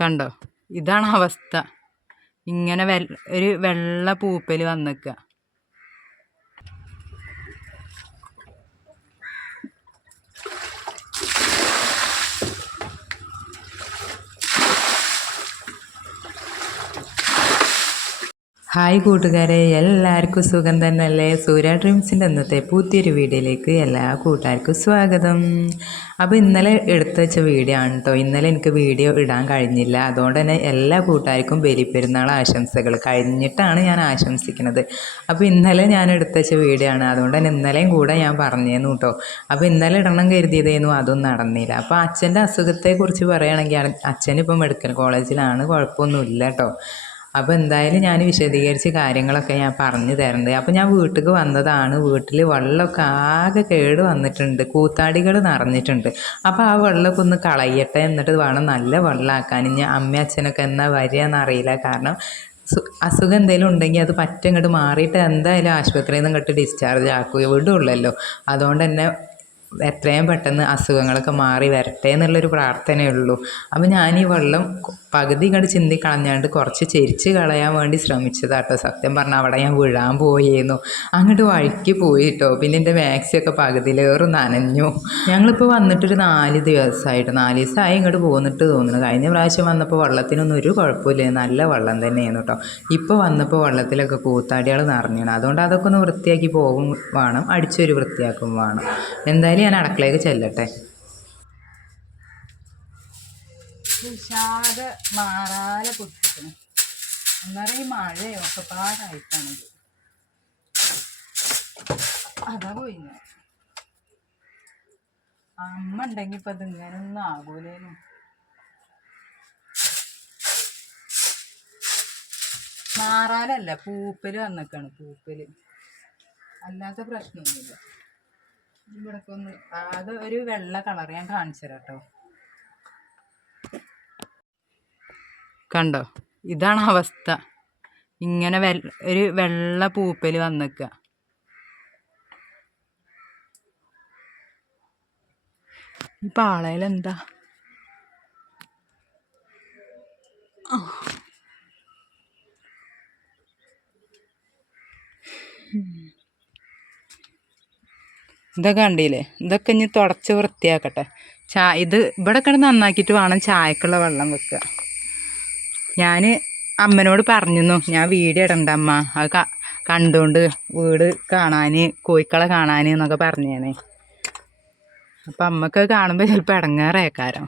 കണ്ടോ? ഇതാണ് അവസ്ഥ. ഇങ്ങനെ ഒരു വെള്ള പൂപ്പൽ വന്നിക്കുക ഹായ് കൂട്ടുകാരെ എല്ലാവർക്കും സുഖം തന്നെയല്ലേ? സൂര്യ ഡ്രീംസിന്റെ ഇന്നത്തെ പുതിയൊരു വീഡിയോയിലേക്ക് എല്ലാ കൂട്ടുകാർക്കും സ്വാഗതം. അപ്പോൾ ഇന്നലെ എടുത്തു വെച്ച വീഡിയോ ആണ് കേട്ടോ ഇന്നലെ എനിക്ക് വീഡിയോ ഇടാൻ കഴിഞ്ഞില്ല. അതുകൊണ്ട് തന്നെ എല്ലാ കൂട്ടുകാർക്കും ബലിപ്പെരുന്നാൾ ആശംസകൾ കഴിഞ്ഞിട്ടാണ് ഞാൻ ആശംസിക്കുന്നത്. അപ്പോൾ ഇന്നലെ ഞാൻ എടുത്തു വെച്ച വീഡിയോ ആണ്. അതുകൊണ്ട് തന്നെ ഇന്നലെയും കൂടെ ഞാൻ പറഞ്ഞേന്നു കേട്ടോ അപ്പോൾ ഇന്നലെ ഇടണം കരുതിയതേന്നു. അതും നടന്നില്ല. അപ്പോൾ അച്ഛന്റെ അസുഖത്തെക്കുറിച്ച് പറയുകയാണെങ്കിൽ അച്ഛനിപ്പം മെഡിക്കൽ കോളേജിലാണ്. കുഴപ്പമൊന്നുമില്ല കേട്ടോ അപ്പോൾ എന്തായാലും ഞാൻ വിശദീകരിച്ച് കാര്യങ്ങളൊക്കെ ഞാൻ പറഞ്ഞു തരുന്നത് അപ്പോൾ ഞാൻ വീട്ടിലേക്ക് വന്നതാണ്. വീട്ടിൽ വെള്ളമൊക്കെ ആകെ കേട് വന്നിട്ടുണ്ട്. കൂത്താടികൾ നിറഞ്ഞിട്ടുണ്ട്. അപ്പോൾ ആ വെള്ളമൊക്കെ ഒന്ന് കളയട്ടെ എന്നിട്ട് വേണം നല്ല വെള്ളമാക്കാൻ ഇനി അമ്മ അച്ഛനൊക്കെ എന്നാ വരികയെന്ന് അറിയില്ല. കാരണം അസുഖം എന്തെങ്കിലും ഉണ്ടെങ്കിൽ അത് പറ്റ ഇങ്ങോട്ട് മാറിയിട്ട് എന്തായാലും ആശുപത്രിയിൽ നിന്ന് ഇങ്ങോട്ട് ഡിസ്ചാർജ് ആക്കുകയോ വിടുള്ളല്ലോ. അതുകൊണ്ട് തന്നെ എത്രയും പെട്ടെന്ന് അസുഖങ്ങളൊക്കെ മാറി വരട്ടെ എന്നുള്ളൊരു പ്രാർത്ഥനയേ ഉള്ളൂ അപ്പോൾ ഞാൻ ഈ വെള്ളം പകുതി ഇങ്ങോട്ട് ചിന്തി കളഞ്ഞാണ്ട് കുറച്ച് ചെരിച്ച് കളയാൻ വേണ്ടി ശ്രമിച്ചതാട്ടോ. സത്യം പറഞ്ഞാൽ അവിടെ ഞാൻ വിഴാൻ പോയിരുന്നു അങ്ങോട്ട് വഴിക്ക് പോയിട്ടോ. പിന്നെ എന്റെ മാക്സിയൊക്കെ പകുതിയിലേറെ നനഞ്ഞു. ഞങ്ങളിപ്പോൾ വന്നിട്ടൊരു നാല് ദിവസമായിട്ട് നാല് ദിവസമായി ഇങ്ങോട്ട് പോന്നിട്ട് തോന്നുന്നു. കഴിഞ്ഞ പ്രാവശ്യം വന്നപ്പോൾ വെള്ളത്തിനൊന്നും ഒരു കുഴപ്പമില്ല. നല്ല വെള്ളം തന്നെയായിരുന്നു കേട്ടോ ഇപ്പോൾ വന്നപ്പോൾ വെള്ളത്തിലൊക്കെ കൂത്താടികൾ നിറഞ്ഞാണ്. അതുകൊണ്ട് അതൊക്കെ ഒന്ന് വൃത്തിയാക്കി പോകും വേണം അടിച്ചൊരു വൃത്തിയാക്കും വേണം. എന്തായാലും ഞാൻ അടക്കളയിലേക്ക് ചെല്ലട്ടെ. ഒക്കെ മാറാലല്ല പൂപ്പൽ വന്നേക്കാണ് പൂപ്പൽ. അല്ലാത്ത പ്രശ്നമൊന്നുമില്ല. ഒന്ന് ഒരു വെള്ള കളർ ഞാൻ കാണിച്ചു തരാം കണ്ടോ? ഇതാണ് അവസ്ഥ. ഇങ്ങനെ വെ ഒരു വെള്ള പൂപ്പൽ വന്നിക്കുക ഈ പാളയിൽ ഇതൊക്കെ കണ്ടില്ലേ? ഇതൊക്കെ ഇനി തുടച്ച് വൃത്തിയാക്കട്ടെ. ചാ ഇത് ഇവിടെ കിടന്ന് നന്നാക്കിയിട്ട് വേണം ചായക്കുള്ള വെള്ളം വെക്കുക ഞാൻ അമ്മനോട് പറഞ്ഞിരുന്നു ഞാൻ വീട് ഇടണ്ട അമ്മ. അത് കണ്ടുകൊണ്ട് വീട് കാണാൻ കോഴിക്കളെ കാണാൻ എന്നൊക്കെ പറഞ്ഞേനെ. അപ്പം അമ്മയ്ക്ക് കാണുമ്പോൾ ചിലപ്പോൾ ഇടങ്ങാറേക്കാരം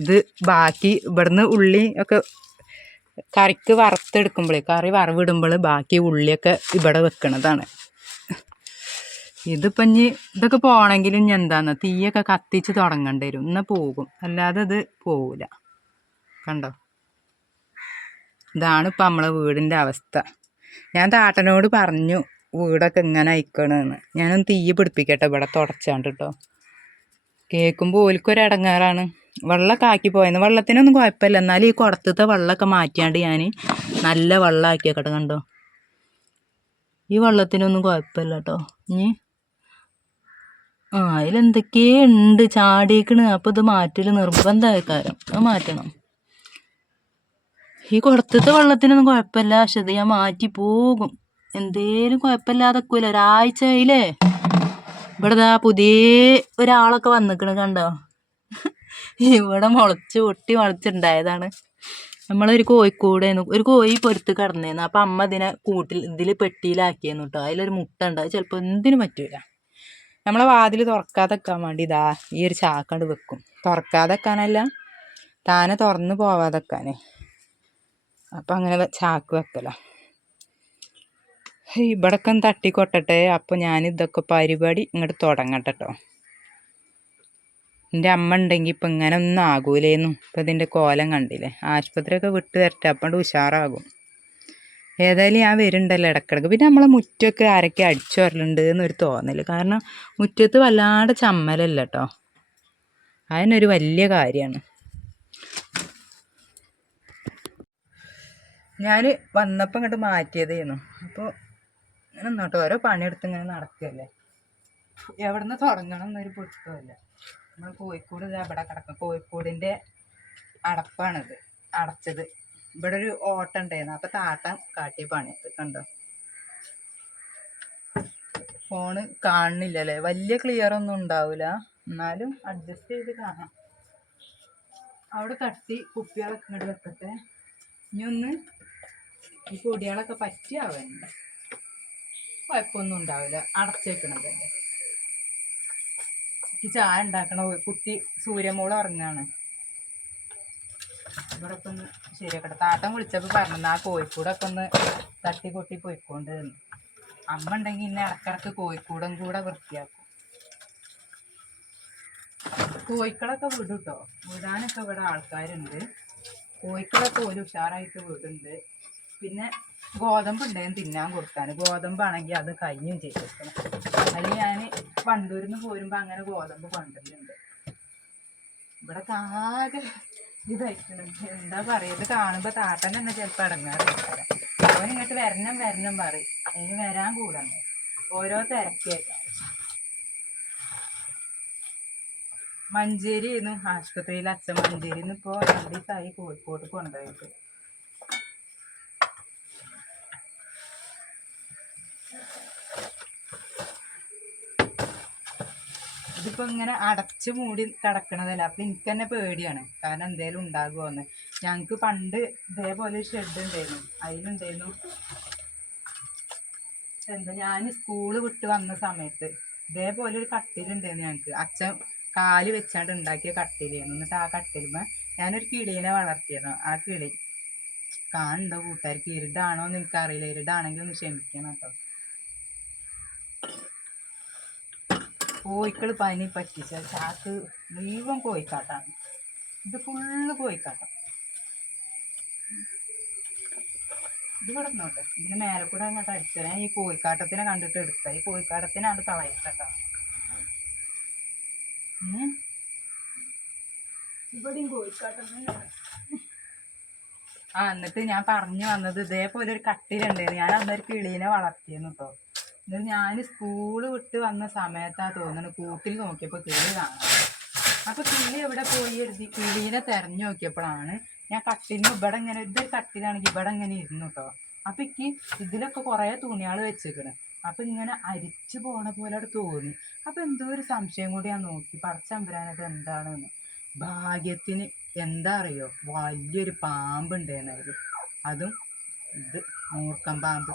ഇത് ബാക്കി ഇവിടുന്ന് ഉള്ളി ഒക്കെ കറിക്ക് വറുത്തെടുക്കുമ്പോഴേ കറി വറവിടുമ്പോൾ ബാക്കി ഉള്ളിയൊക്കെ ഇവിടെ വെക്കണതാണ്. ഇതിപ്പം ഇനി ഇതൊക്കെ പോകണമെങ്കിൽ ഇനി എന്താന്ന്? തീയൊക്കെ കത്തിച്ച് തുടങ്ങേണ്ടി വരും. എന്നാൽ പോകും. അല്ലാതെ അത് പോവില്ല കണ്ടോ? ഇതാണ് ഇപ്പം നമ്മളെ വീടിന്റെ അവസ്ഥ. ഞാൻ താട്ടനോട് പറഞ്ഞു വീടൊക്കെ ഇങ്ങനെ അയക്കണമെന്ന് ഞാനൊന്ന് തീ പിടിപ്പിക്കട്ടെ ഇവിടെ തുടച്ചാണ്ട് കേട്ടോ കേൾക്കുമ്പോൾ ഓൽക്കൊരു ഇടങ്ങാറാണ് വെള്ളമൊക്കെ ആക്കി പോയെന്ന്. വെള്ളത്തിനൊന്നും കുഴപ്പമില്ല. എന്നാലും ഈ കുടത്തത്തെ വെള്ളമൊക്കെ മാറ്റിയാണ്ട് ഞാൻ നല്ല വെള്ളമാക്കിയൊക്കെ കണ്ടോ. ഈ വെള്ളത്തിനൊന്നും കുഴപ്പമില്ല കേട്ടോ. ഇനി ആ അതിലെന്തൊക്കെയോ ഉണ്ട് ചാടിയേക്കണ്. അപ്പോൾ ഇത് മാറ്റൽ നിർബന്ധമായ കാര്യം അത് മാറ്റണം. ഈ കുടത്തത്തെ വെള്ളത്തിനൊന്നും കുഴപ്പമില്ല. പക്ഷെ ഇത് ഞാൻ മാറ്റി പോകും. എന്തേലും കുഴപ്പമില്ലാതെ ഒരാഴ്ച ആയില്ലേ? ഇവിടെ പുതിയ ഒരാളൊക്കെ വന്നിക്കണ് കണ്ടോ. ഇവിടെ മുളച്ച് പൊട്ടി മുളച്ചുണ്ടായതാണ് നമ്മളൊരു കോഴിക്കൂടേന്നു ഒരു കോഴി പൊരുത്ത് കടന്നേന്ന്. അപ്പം അമ്മ അതിനെ കൂട്ടിൽ ഇതിൽ പെട്ടിയിലാക്കിയെന്നു കേട്ടോ അതിലൊരു മുട്ട ഉണ്ടാവും ചിലപ്പോൾ എന്തിനും പറ്റൂല. നമ്മളെ വാതിൽ തുറക്കാതെ വെക്കാൻ വേണ്ടി ഇതാ ഈ ഒരു ചാക്കണ്ട് വെക്കും. തുറക്കാതെ വെക്കാനല്ല താനെ തുറന്ന് പോവാതെ വെക്കാന് അപ്പം അങ്ങനെ ചാക്ക് വെക്കല. ഇവിടൊക്കെ ഒന്ന് തട്ടിക്കൊട്ടട്ടെ. അപ്പോൾ ഞാൻ ഇതൊക്കെ പരിപാടി ഇങ്ങോട്ട് തുടങ്ങട്ടെ കേട്ടോ എന്റെ അമ്മ ഉണ്ടെങ്കിൽ ഇപ്പം ഇങ്ങനെ ഒന്നും ആകൂലേന്നു. ഇപ്പം ഇതിന്റെ കോലം കണ്ടില്ലേ? ആശുപത്രിയൊക്കെ വിട്ട് തരട്ടെ അപ്പം ഉഷാറാകും. ഏതായാലും ഞാൻ വരുന്നുണ്ടല്ലോ ഇടക്കിടക്ക്. പിന്നെ നമ്മളെ മുറ്റമൊക്കെ ആരൊക്കെ അടിച്ചു വരലുണ്ട് എന്നൊരു തോന്നൽ കാരണം മുറ്റത്ത് വല്ലാണ്ട് ചമ്മലല്ല കേട്ടോ അതിനൊരു വലിയ കാര്യമാണ് ഞാൻ വന്നപ്പോൾ ഇങ്ങോട്ട് മാറ്റിയതേന്നു. അപ്പോൾ ഇങ്ങനെ ഒന്നോട്ടോ ഓരോ പണിയെടുത്ത് ഇങ്ങനെ നടക്കുകയല്ലേ എവിടെ നിന്ന് തുടങ്ങണം എന്നൊരു പുസ്തകമില്ല നമ്മൾ കോഴിക്കോട് ഇതാ ഇവിടെ കിടക്കും കോഴിക്കോടിന്റെ അടപ്പാണിത്. അടച്ചത്. ഇവിടെ ഒരു ഓട്ടം ഉണ്ടായിരുന്നു. അപ്പം താട്ടം കാട്ടിയ പണിയത് കണ്ടോ? ഫോണ് കാണുന്നില്ലല്ലേ? വലിയ ക്ലിയർ ഒന്നും ഉണ്ടാവില്ല. എന്നാലും അഡ്ജസ്റ്റ് ചെയ്ത് കാണാം. അവിടെ തട്ടി കുപ്പികളൊക്കെ ഇങ്ങോട്ട് വെക്കട്ടെ. ഇനി ഒന്ന് ഈ പൊടികളൊക്കെ പറ്റിയാവുന്നുണ്ട് കുഴപ്പമൊന്നും ഉണ്ടാവില്ല. അടച്ചേക്കണതല്ലേ? ഈ ചായ ഉണ്ടാക്കണ കുട്ടി സൂര്യമോൾ ഉറങ്ങാണ്. ഇവിടെ ഒക്കെ ഒന്ന് ശരിയാക്കട്ടെ. താട്ടം വിളിച്ചപ്പോൾ പറഞ്ഞു ആ കോഴിക്കൂടൊക്കെ ഒന്ന് തട്ടി കൊട്ടി പോയിക്കൊണ്ട്. അമ്മ ഉണ്ടെങ്കിൽ ഇന്നെ ഇടക്കിടക്ക് കോഴിക്കൂടും കൂടെ വൃത്തിയാക്കും. കോഴിക്കളൊക്കെ വിടും കേട്ടോ വിടാനൊക്കെ ഇവിടെ ആൾക്കാരുണ്ട്. കോഴിക്കളൊക്കെ ഒരു ഉഷാറായിട്ട് വിടുന്നുണ്ട്. പിന്നെ ഗോതമ്പ് ഉണ്ടായിരുന്നു തിന്നാൻ കൊടുക്കാൻ ഗോതമ്പാണെങ്കിൽ അത് കഴിഞ്ഞും കൊടുക്കണം. അതിൽ ഞാൻ വണ്ടൂരിൽ നിന്ന് പോരുമ്പോൾ അങ്ങനെ ഗോതമ്പ് കൊണ്ടുവരുന്നുണ്ട് ഇവിടെ ആകെ ഇതായിക്കണം. എന്താ പറയുക ഇത് കാണുമ്പോൾ താട്ടൻ തന്നെ ചിലപ്പോൾ അടങ്ങാറ് അവൻ ഇങ്ങോട്ട് വരണം വരണം പറയും. അതിന് വരാൻ കൂടണ്ടേ? ഓരോ തിരക്കിയേക്കാം മഞ്ചേരി ആശുപത്രിയിൽ അച്ഛൻ മഞ്ചേരിന്ന് ഇപ്പോൾ രണ്ട് ദിവസമായി കോഴിക്കോട്ട് കൊണ്ടുപോയിട്ട് ഇതിപ്പോ ഇങ്ങനെ അടച്ചു മൂടി കിടക്കണതല്ല? അപ്പൊ എനിക്ക് തന്നെ പേടിയാണ്. കാരണം എന്തേലും ഉണ്ടാകുമോന്ന് ഞങ്ങക്ക് പണ്ട് ഇതേപോലെ ഷെഡ് ഉണ്ടായിരുന്നു അതിലുണ്ടായിരുന്നു. എന്താ ഞാൻ സ്കൂൾ വിട്ട് വന്ന സമയത്ത് ഇതേപോലെ ഒരു കട്ടിലുണ്ടായിരുന്നു ഞങ്ങക്ക്. അച്ഛൻ കാൽ വെച്ചാണ്ട് ഉണ്ടാക്കിയ കട്ടിലായിരുന്നു എന്നിട്ട് ആ കട്ടിലുമ്പോ ഞാനൊരു കിളീനെ വളർത്തിയിരുന്നു ആ കിളി കാണുണ്ടോ കൂട്ടുകാർക്ക് ഇരുടാണോ എന്ന് എനിക്കറിയില്ല. ഇരുടാണെങ്കിൽ ഒന്ന് ക്ഷമിക്കണം കേട്ടോ കോഴിക്കൾ പനി പറ്റിച്ച ചാക്ക് മുഴുവൻ കോഴിക്കാട്ടാണ്. ഇത് ഫുള്ള് കോഴിക്കാട്ടം. ഇത് കിടന്നോട്ടെ. ഇതിന് മേലെ കൂടെ അങ്ങോട്ട് അടിച്ചു ഞാൻ ഈ കോഴിക്കാട്ടത്തിനെ കണ്ടിട്ട് എടുത്ത. ഈ കോഴിക്കാട്ടത്തിനാണ് തളയിട്ടോ ഇവിടെയും കോഴിക്കാട്ടം. ആ എന്നിട്ട് ഞാൻ പറഞ്ഞു വന്നത് ഇതേപോലെ ഒരു കട്ടിലുണ്ടായിരുന്നു. ഞാൻ അന്നൊരു കിളീനെ വളർത്തിയിരുന്നു കേട്ടോ. എന്നിട്ട് ഞാൻ സ്കൂൾ വിട്ട് വന്ന സമയത്താ തോന്നുന്നു. കൂട്ടിൽ നോക്കിയപ്പോൾ കിളി കാണാം. അപ്പൊ കിളി എവിടെ പോയി എഴുതി? കിളീനെ തെരഞ്ഞു നോക്കിയപ്പോഴാണ് ഞാൻ കട്ടിലിന് ഇവിടെ ഇങ്ങനെ ഇതൊരു കട്ടിലാണെങ്കിൽ ഇവിടെ ഇങ്ങനെ ഇരുന്നു കേട്ടോ അപ്പൊ എനിക്ക് ഇതിലൊക്കെ കുറെ തുണികൾ വെച്ചേക്കണ് അപ്പൊ ഇങ്ങനെ അരിച്ചു പോണ പോലെ അവിടെ തോന്നി. അപ്പൊ എന്തോ ഒരു സംശയം കൂടി ഞാൻ നോക്കി. പടച്ചമ്പരാനത് എന്താണെന്ന്. ഭാഗ്യത്തിന് എന്താ അറിയോ? വലിയൊരു പാമ്പ് ഉണ്ടായിരുന്നു അതും ഇത് മൂർക്കം പാമ്പ്.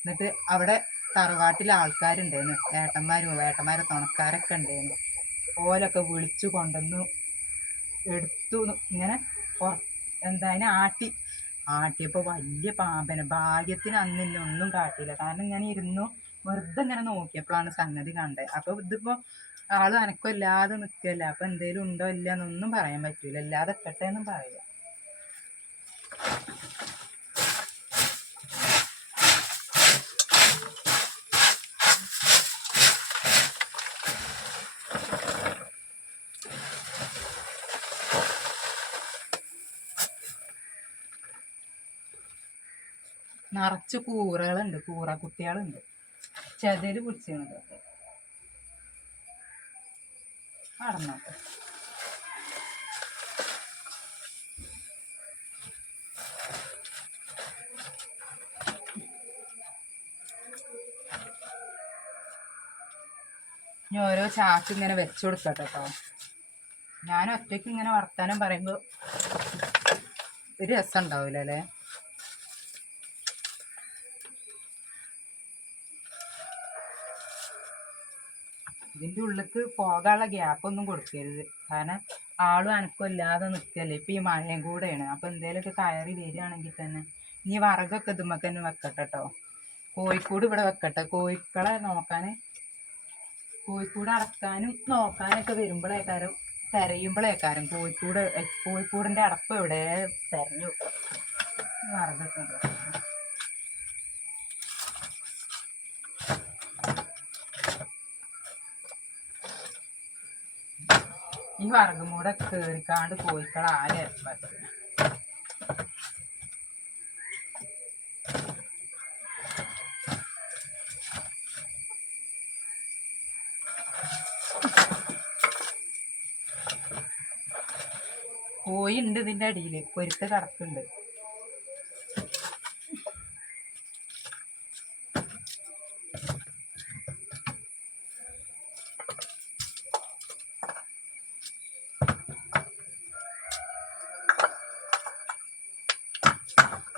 എന്നിട്ട് അവിടെ തറവാട്ടിലെ ആൾക്കാരുണ്ടായിരുന്നു ഏട്ടന്മാരും ഏട്ടന്മാരെ തുണക്കാരൊക്കെ ഉണ്ടായിരുന്നു ഓലൊക്കെ വിളിച്ചു കൊണ്ടുവന്നു എടുത്തു. ഇങ്ങനെ എന്തായാലും ആട്ടി. ആട്ടിയപ്പോൾ വലിയ പാമ്പനെ. ഭാഗ്യത്തിന് അന്ന് ഒന്നും കാട്ടിയില്ല. കാരണം ഇങ്ങനെ ഇരുന്നു. വെറുതെ ഇങ്ങനെ നോക്കിയപ്പോഴാണ് സംഗതി കണ്ടത്. അപ്പോൾ ഇതിപ്പോൾ ആൾ അനക്കമില്ലാതെ നിൽക്കില്ല അപ്പോൾ എന്തേലും ഉണ്ടോ ഇല്ല എന്നൊന്നും പറയാൻ പറ്റൂല. ഇല്ലാതെ എത്തട്ടെ എന്നും പറയില്ല. നിറച്ച് കൂറകളുണ്ട് കൂറ കുട്ടികളുണ്ട് ചെതൽ പിടിച്ചിരുന്നതൊക്കെ നടന്നോട്ടെ. ഇനി ഓരോ ചാക്ക് ഇങ്ങനെ വെച്ചു കൊടുക്കട്ടെ കേട്ടോ ഞാൻ ഒറ്റയ്ക്ക് ഇങ്ങനെ വർത്താനം പറയുമ്പോൾ ഒരു രസം ഉണ്ടാവില്ല അല്ലേ ഇതിന്റെ ഉള്ളിക്ക് പോകാനുള്ള ഗ്യാപ്പ് ഒന്നും കൊടുക്കരുത്. കാരണം ആളും അനക്കും ഇല്ലാതെ നിൽക്കല്ലേ ഇപ്പം ഈ മഴയും കൂടെയാണ്. അപ്പം എന്തേലൊക്കെ കയറി വരികയാണെങ്കിൽ തന്നെ ഇനി വറകൊക്കെ ഇതുമ്മക്ക് തന്നെ വെക്കട്ടെ കേട്ടോ കോഴിക്കൂട് ഇവിടെ വെക്കട്ടെ. കോഴിക്കളെ നോക്കാൻ കോഴിക്കൂട് അടക്കാനും നോക്കാനൊക്കെ വരുമ്പോഴേക്കാരും തിരയുമ്പോഴേക്കാരും കോഴിക്കൂട് കോഴിക്കൂടിന്റെ അടപ്പ് ഇവിടെ തിരഞ്ഞു. വറകൊക്കെ. ഈ വർഗം കൂടെ കേറിക്കാണ്ട് ആരെ ഏർപ്പാക്കുക കോഴി ഉണ്ട് ഇതിന്റെ പൊരുത്ത് കിടക്കുന്നുണ്ട്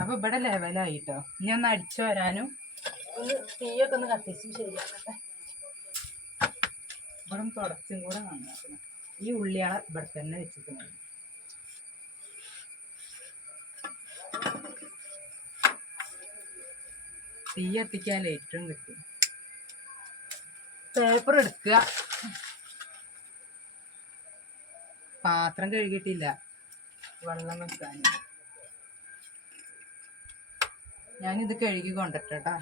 അപ്പൊ ഇവിടെ ലെവലായിട്ടോ ഇനി ഒന്ന് അടിച്ചു വരാനും. ഒന്ന് തീയൊക്കെ ഒന്ന് കത്തിച്ച് ശരിയാക്കട്ടെ. ഇവിടെ തുടച്ചും കൂടെ നന്നാക്കണം. ഈ ഉള്ളിയാളെ ഇവിടെ തന്നെ വെച്ചിട്ടുണ്ട് തീ കത്തിക്കാൻ ഏറ്റവും കിട്ടും. പേപ്പർ എടുക്കുക. പാത്രം കഴുകിയിട്ടില്ല. വെള്ളം വെക്കാൻ ഞാനിത് കഴുകി കൊണ്ടിട്ടാ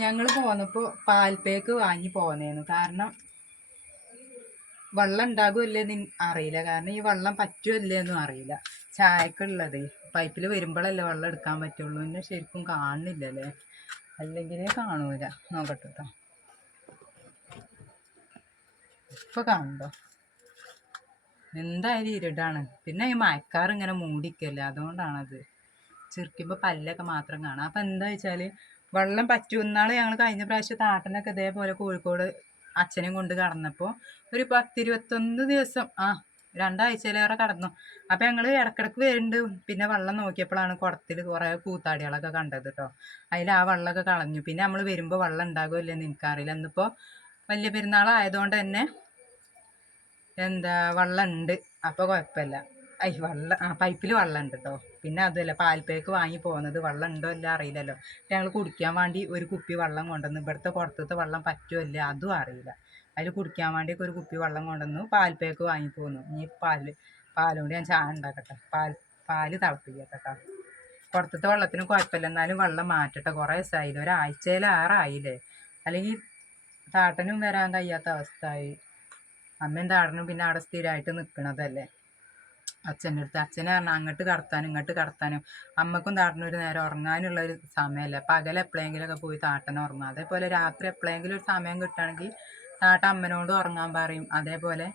ഞങ്ങൾ പോന്നപ്പോ പാൽപ്പേക്ക് വാങ്ങി പോന്നേന്നു. കാരണം വെള്ളം ഉണ്ടാകുമല്ലേന്ന് അറിയില്ല. കാരണം ഈ വെള്ളം പറ്റുമല്ലേന്നും അറിയില്ല. ചായക്കുള്ളത്. പൈപ്പിൽ വരുമ്പോഴല്ലേ വെള്ളം എടുക്കാൻ പറ്റുള്ളൂ. എന്നെ ശരിക്കും കാണുന്നില്ലല്ലേ. അല്ലെങ്കിലേ കാണൂല. നോക്കട്ടെ ട്ടോ. ഇപ്പൊ കാണുണ്ടോ എന്തായാലും ഇരുടാണ്. പിന്നെ ഈ മഴക്കാർ ഇങ്ങനെ മൂടിക്കല്ലേ അതുകൊണ്ടാണത്. ചിരിക്കുമ്പോൾ പല്ലൊക്കെ മാത്രം കാണാം. അപ്പം എന്താ വെച്ചാൽ വെള്ളം പറ്റുന്നാൾ ഞങ്ങൾ കഴിഞ്ഞ പ്രാവശ്യം താട്ടനൊക്കെ ഇതേപോലെ കോഴിക്കോട് അച്ഛനെയും കൊണ്ട് കടന്നപ്പോൾ ഒരു പത്തിരുപത്തൊന്ന് ദിവസം ആ രണ്ടാഴ്ചയിലേറെ കടന്നു. അപ്പം ഞങ്ങൾ ഇടക്കിടക്ക് വരുന്നുണ്ട് പിന്നെ വെള്ളം നോക്കിയപ്പോഴാണ് കുടത്തിൽ കുറേ കൂത്താടികളൊക്കെ കണ്ടത് കേട്ടോ അതിൽ ആ വെള്ളമൊക്കെ കളഞ്ഞു. പിന്നെ നമ്മൾ വരുമ്പോൾ വെള്ളം ഉണ്ടാകുമല്ലോ നിനക്കറിയില്ല എന്നിപ്പോൾ വലിയ പെരുന്നാളായതുകൊണ്ട് തന്നെ എന്താ വെള്ളമുണ്ട് അപ്പോൾ കുഴപ്പമില്ല ഐ വെള്ളം ആ പൈപ്പിൽ വെള്ളം ഉണ്ട് കേട്ടോ പിന്നെ അതുമല്ല പാൽപ്പേക്ക് വാങ്ങി പോകുന്നത് വെള്ളം ഉണ്ടോ ഇല്ല അറിയില്ലല്ലോ. ഞങ്ങൾ കുടിക്കാൻ വേണ്ടി ഒരു കുപ്പി വെള്ളം കൊണ്ടുവന്നു. ഇവിടുത്തെ പുറത്തത്തെ വെള്ളം പറ്റുമോ ഇല്ല അതും അറിയില്ല. അതിൽ കുടിക്കാൻ വേണ്ടി ഒരു കുപ്പി വെള്ളം കൊണ്ടുവന്നു. പാൽപ്പേക്ക് വാങ്ങി പോകുന്നു ഇനി പാൽ പാലുകൊണ്ട് ഞാൻ ചായ ഉണ്ടാക്കട്ടെ. പാൽ പാൽ തിളപ്പിക്കട്ടെ കേട്ടോ പുറത്തത്തെ വെള്ളത്തിന് കുഴപ്പമില്ല. എന്നാലും വെള്ളം മാറ്റട്ടെ. കുറേ ദിവസമായില്ല ഒരാഴ്ചയിലേറായില്ലേ അല്ലെങ്കിൽ താട്ടനും വരാൻ കഴിയാത്ത അവസ്ഥയായി. അമ്മയും താടനും പിന്നെ അവിടെ സ്ഥിരമായിട്ട് നിൽക്കണതല്ലേ അച്ഛന്റെ അടുത്ത്. അച്ഛനെ പറഞ്ഞാൽ അങ്ങോട്ട് കടത്താനും ഇങ്ങോട്ട് കടത്താനും. അമ്മക്കും താട്ടനും ഒരു നേരം ഉറങ്ങാനുള്ള ഒരു സമയമല്ല? പകൽ എപ്പോഴെങ്കിലുമൊക്കെ പോയി താട്ടനെ ഉറങ്ങും. അതേപോലെ രാത്രി എപ്പോഴെങ്കിലും ഒരു സമയം കിട്ടുകയാണെങ്കിൽ താട്ട അമ്മനോട് ഉറങ്ങാൻ പറയും. അതേപോലെ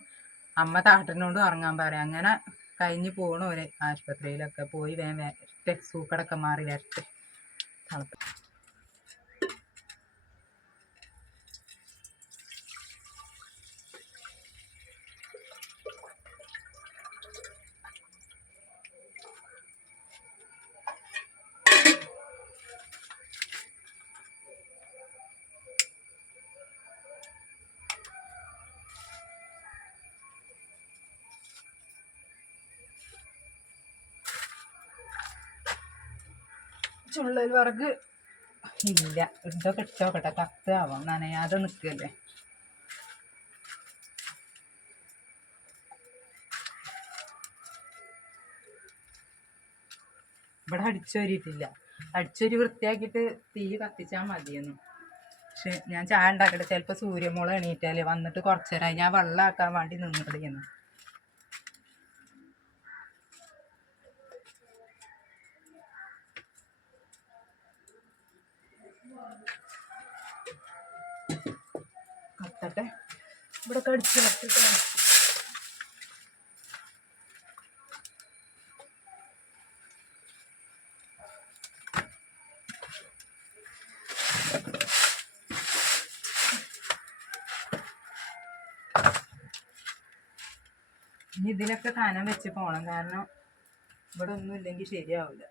അമ്മ താട്ടനോട് ഉറങ്ങാൻ പറയും. അങ്ങനെ കഴിഞ്ഞ് പോകണ ഒരു ആശുപത്രിയിലൊക്കെ. പോയി വരട്ടെ. സൂക്കടൊക്കെ മാറി വരട്ടെ. ചുള്ളൽ വർഗ് ഇല്ല. ഇതൊക്കെ ഇട്ടോക്കട്ടെ കത്താവും നനയാതെ നിൽക്കല്ലേ ഇവിടെ അടിച്ചോരിയിട്ടില്ല. അടിച്ചൊരി വൃത്തിയാക്കിയിട്ട് തീ കത്തിച്ചാൽ മതിയെന്നു. പക്ഷെ ഞാൻ ചായ ഉണ്ടാക്കട്ടെ. ചിലപ്പോൾ സൂര്യമോൾ എണീറ്റാലേ. വന്നിട്ട് കുറച്ചു നേരമായി ഞാൻ വെള്ളം ആക്കാൻ വേണ്ടി നിന്നിടുന്നു കത്തട്ടെ ഇവിടെ കടിച്ച് നിർത്തിട്ടാണ് ഇനി ഇതിലൊക്കെ കനം വെച്ച് പോണം. കാരണം ഇവിടെ ഒന്നും ഇല്ലെങ്കിൽ ശരിയാവില്ല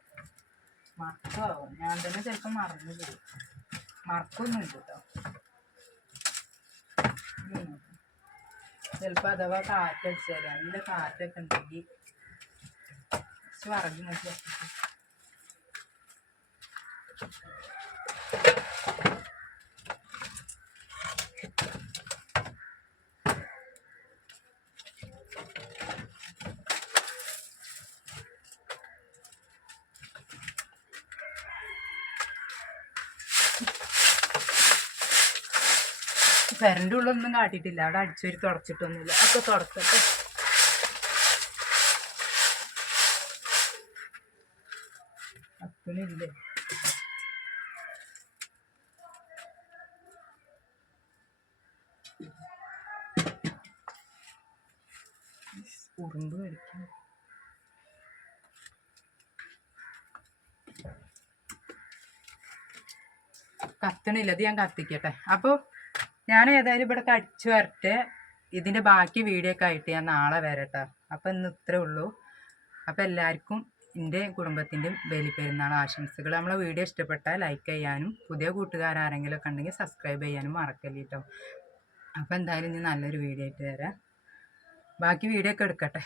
മറക്കാവും? ഞാൻ തന്നെ ചിലപ്പോൾ മറന്നു പോകും മറക്കൊന്നും ഇല്ല കേട്ടോ. ചിലപ്പോൾ അഥവാ കാറ്റടിച്ചാൽ നല്ല കാറ്റൊക്കെ ഉണ്ടെങ്കിൽ കുറച്ച് വറകി നോക്കി പെരന്റെ ഉള്ളൊന്നും കാട്ടിയിട്ടില്ല. അവിടെ അടിച്ചൊരു തുടച്ചിട്ടൊന്നുമില്ല. ഒക്കെ തുടക്കട്ടെ. അപ്പനില്ലേ കത്തണില്ല. അത് ഞാൻ കത്തിക്കട്ടെ. അപ്പോൾ ഞാൻ ഏതായാലും ഇവിടെ കടിച്ചു വരട്ടെ. ഇതിന്റെ ബാക്കി വീഡിയോ ഒക്കെ ആയിട്ട് ഞാൻ നാളെ വരട്ടെ. അപ്പം ഇന്ന് ഇത്രേ ഉള്ളൂ. അപ്പം എല്ലാവർക്കും എന്റെ കുടുംബത്തിന്റെയും ബലിപ്പെരുന്നാൾ ആശംസകൾ നമ്മളെ വീഡിയോ ഇഷ്ടപ്പെട്ടാൽ ലൈക്ക് ചെയ്യാനും പുതിയ കൂട്ടുകാരാരെങ്കിലും ഒക്കെ ഉണ്ടെങ്കിൽ സബ്സ്ക്രൈബ് ചെയ്യാനും മറക്കല്ലേ കേട്ടോ അപ്പോൾ എന്തായാലും ഇനി നല്ലൊരു വീഡിയോ ആയിട്ട് വരാം. ബാക്കി വീഡിയോ ഒക്കെ എടുക്കട്ടെ.